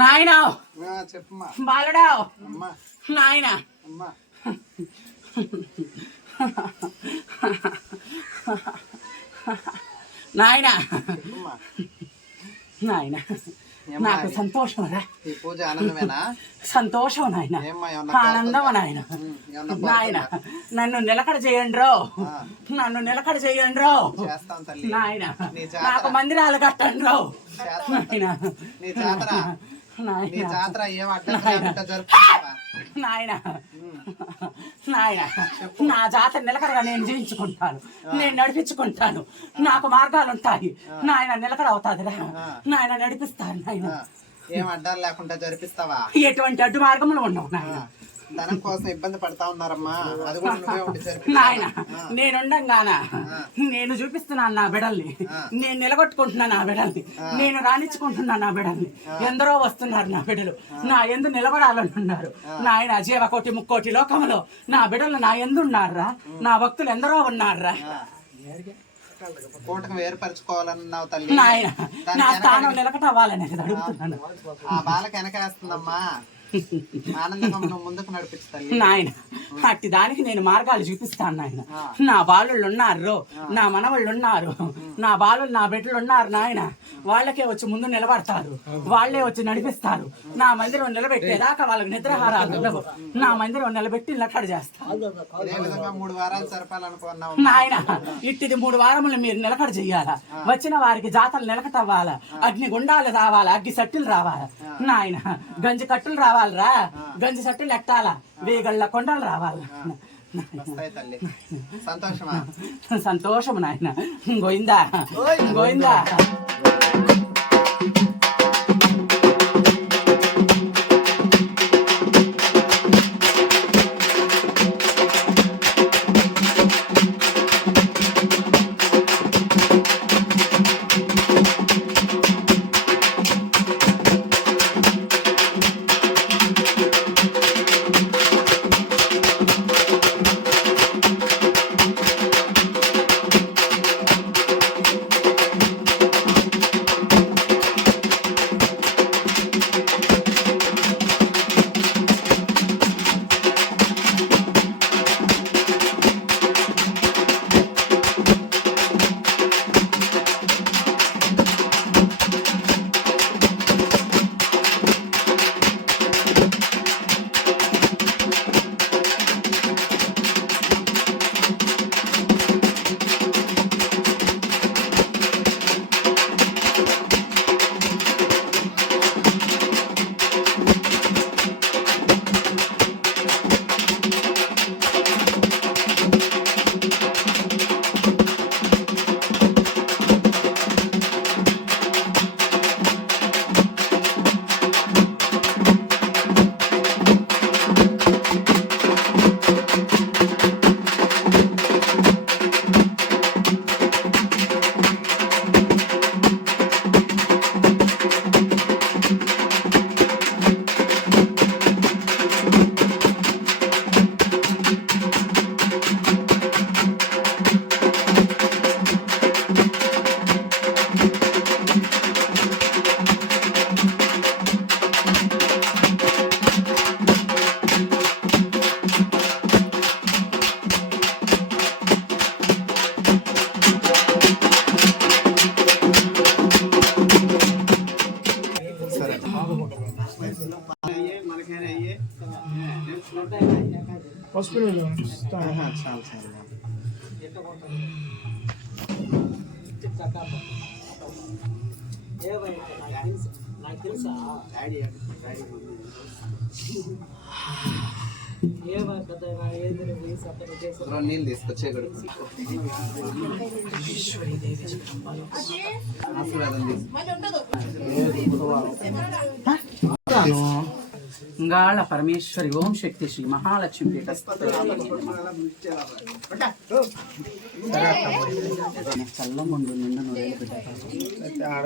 నాయనా చెప్పమ్మా. బాలుడా అమ్మా. నాయనా అమ్మా. నాయనా చెప్పమ్మా. నాయనా నాకు సంతోషం రా. ఈ పూజ ఆనందమేనా? సంతోషం నాయన, ఆనందం నాయన. నాయన నన్ను నిలకడ చేయండి రో, నన్ను నిలకడ చేయండి రో నాయన. నాకు మందిరాలు కట్టండి రో నాయన. నాయన నాయన నా జాతర నిలకడగా నేను జీవించుకుంటాను, నేను నడిపించుకుంటాను. నాకు మార్గాలు ఉంటాయి నాయన, నిలకడ అవుతాదిరా నాయన, నడిపిస్తాను నాయన. ఏం అడ్డాలు లేకుండా జరిపిస్తావా? ఎటువంటి అడ్డు మార్గములు ఉండవు నాయన. ధనం కోసం ఇబ్బంది పడతా ఉన్నారమ్మా, అది కూడా నువ్వే ఉండి నాయన. నేనుండంగానా నేను చూపిస్తున్నాను నా బిడల్ని, నేను నిలగొట్టుకుంటున్నాను నా బిడల్ని, నేను రాణించుకుంటున్నాను నా బిడల్ని. ఎందరో వస్తున్నారు నా బిడలు నా ఎందు నిలబడాలంటున్నారు నాయన. జీవకోటి ముక్కోటి లోకములో నా బిడలు నా ఎందు ఉన్నారా, నా భక్తులు ఎందరో ఉన్నారా. కూటకం ఏర్పరచుకోవాలన్నావు తల్లి. నాయన నా స్థానం నిలకటవ్వాలని అడుగుతున్నాను. ఆ బాలకి వెనకేస్తుందమ్మా, ఆనందంగా నువ్వు ముందుకు నడిపిస్తాను నాయన. అట్టి దానికి నేను మార్గాలు చూపిస్తాను నాయన. నా బాలుళ్ళు ఉన్నారు, నా మనవాళ్ళు ఉన్నారు, నా బాలు నా బిడ్డలు ఉన్నారు నాయన. వాళ్ళకే వచ్చి ముందు నిలబడతారు, వాళ్లే వచ్చి నడిపిస్తారు. నా మందిరం నిలబెట్టేదాకా వాళ్ళకి నిద్రాహారాలు ఉండవు. నా మందిరం నిలబెట్టి నిలకడ చేస్తాను నాయన. ఇట్టిది 3 వారములు మీరు నిలకడ చెయ్యాలా. వచ్చిన వారికి జాతలు నిలకటవ్వాలా, అగ్ని గుండాలు రావాలా, అగ్గి సట్టులు రావాలా నాయన. గంజి కట్టులు రావాలరా, గంజి సట్టులు ఎట్టాలా, వేగళ్ళ కొండలు రావాలా. సంతోషము నాయన. గోయిందా గోయిందా. నీళ్ళు తీసుకొచ్చే గాళ పరమేశ్వరి ఓం శక్తి శ్రీ మహాలక్ష్మి చల్లముండు నిండు నూరేళ్ళు పెట్టారు.